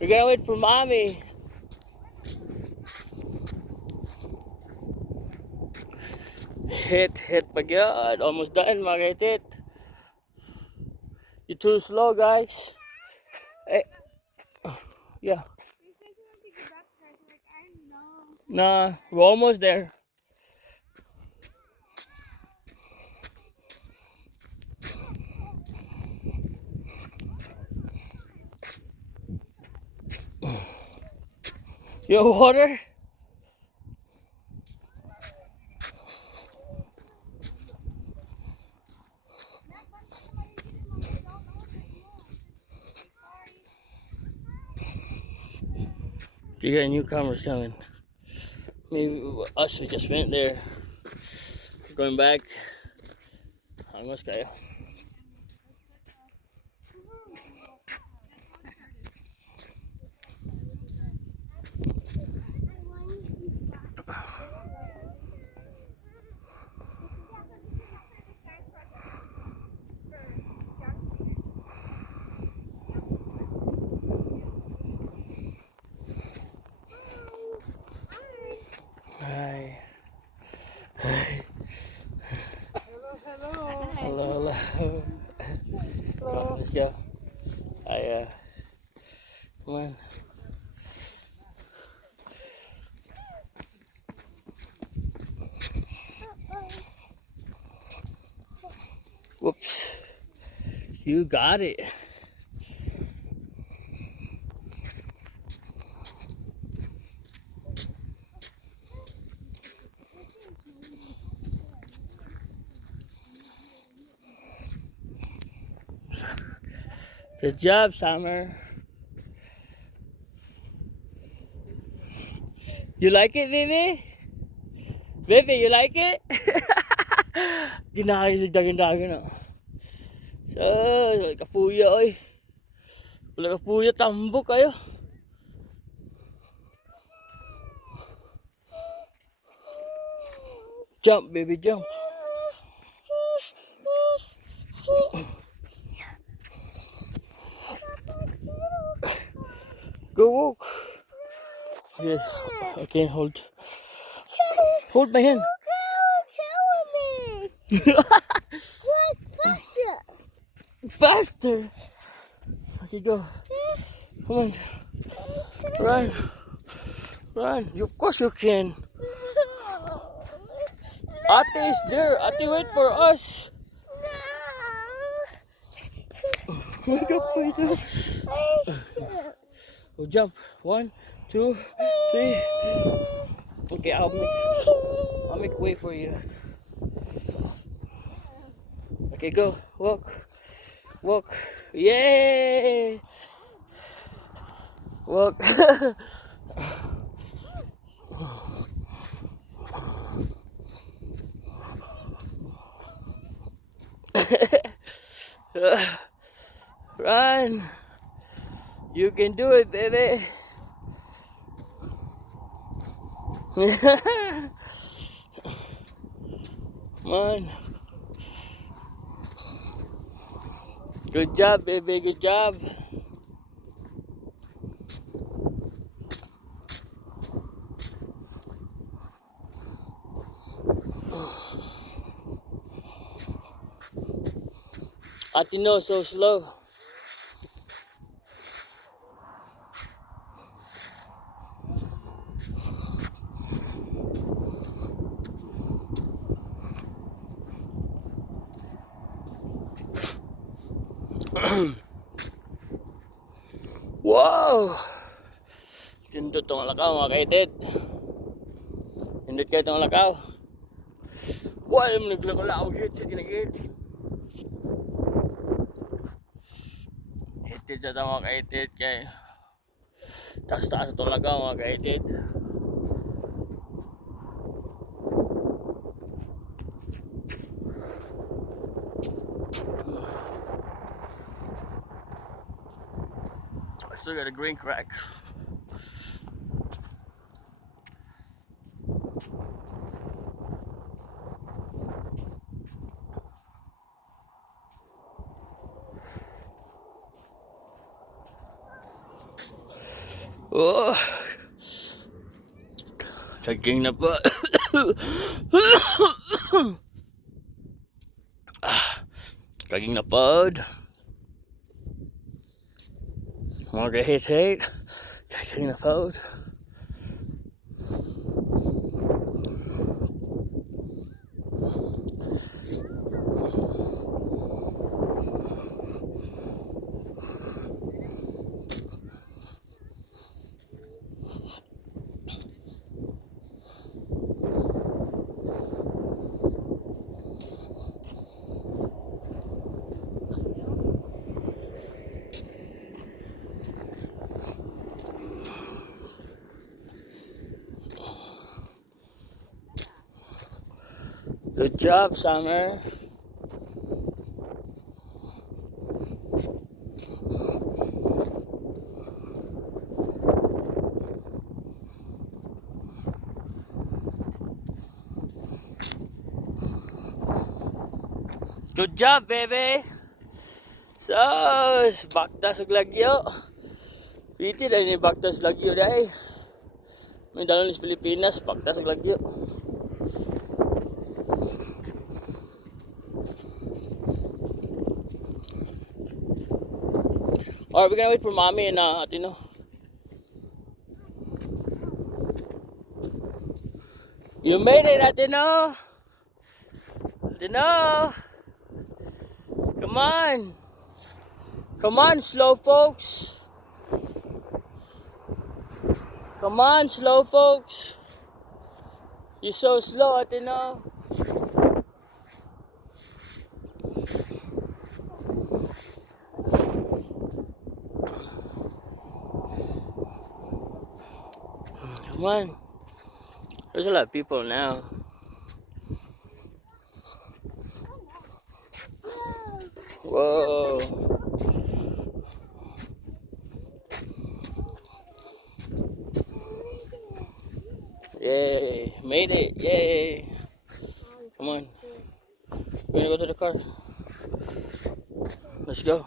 We gotta wait for mommy. Hit pag yan. Almost done mga kaitit. You're too slow guys. Eh, yeah. Nah, we're almost there. Your water? You got newcomers coming. Maybe us, we just went there. Going back. Angos kayo. Hi. Hi. Hello, hello. Come on, let's go. Come on. Whoops. You got it. Good job, Summer. You like it, Vivi? Vivi, you like it? Ginahayos dagan-dagan oh. So, kapuya oy. Wala kapuya, tambok kayo. Jump, baby, jump. Go walk. Yes, I can't hold. Hold my hand. Faster. Okay, go. Come on. Run. Run. Of course you can. Ate is there. Ate, wait for us. Wake up, wake up. We'll jump. 1, 2, 3. Okay, I'll make way for you. Okay, go. Walk. Walk. Yay! Walk. Run. You can do it, baby. Come on. Good job, baby. Good job. Ate, no, so slow. Wow! Tindot tong lakaw mga kaitit. Tindot kayo tong lakaw. Wow, yung naglakaw hit, ginagit. Hitit sa tong mga kaitit kay taas-taas itong lakaw mga kaitit. I still got a green crack. Oh, saging na po. Saging na po. Mga hit. Saging na po. Good job, Summer. Good job, baby. So, bakta sa Glagyo. Piti na ni bakta sa Glagyo dahil. May dalon sa Pilipinas, bakta sa Glagyo. Alright, we're gonna wait for mommy and Atino. You made it, Atino. Atino. Come on. Come on, slow folks. Come on, slow folks. You're so slow, Atino. Come on. There's a lot of people now. Whoa. Yay. Made it. Yay. Come on. We're gonna go to the car. Let's go.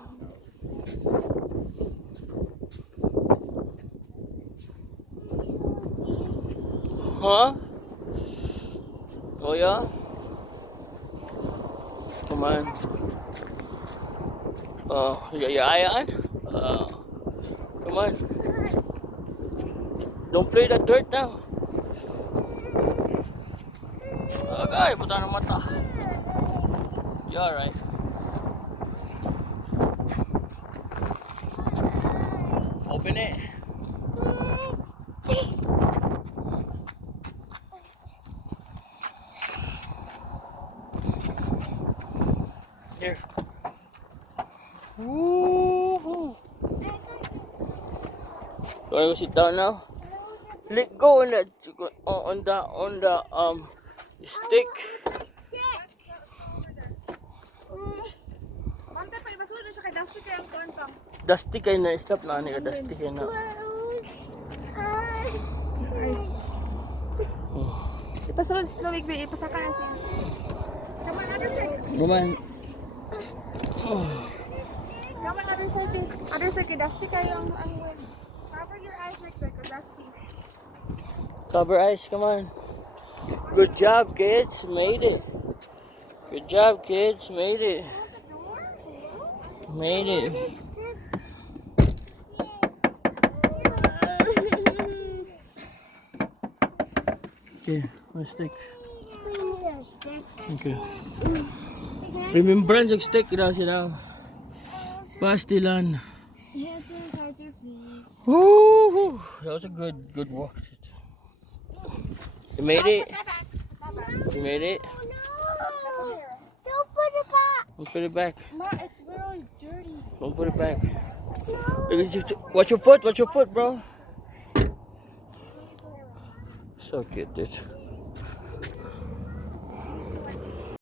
Huh? Oh yeah? Come on. You got your eye on? Come on. Don't play that dirt now. Okay, puta ng mata. You alright? Open it. Here. Woo-hoo. You wanna go sit down now? Let go on the stick. Dusty kayo na, stop na ni ka dusty kayo na. Ipasulod sa lubig, ipasaka na siya. Come on, other side. Come on. Come on, other side. Other side, dusty kayo ang cover your eyes like that, dusty. Cover eyes, come on. Good job, kids. Made it. Good job, kids. Made it. Made it. Okay, one stick. Okay. Remembrance of stick daw sila. Pastilan. Woo! That was a good walk. You made it. You made it. Don't put it back. Don't put it back. Ma, it's literally dirty. Don't put it back. No. Watch your foot. Watch your foot, bro. So cute, dude.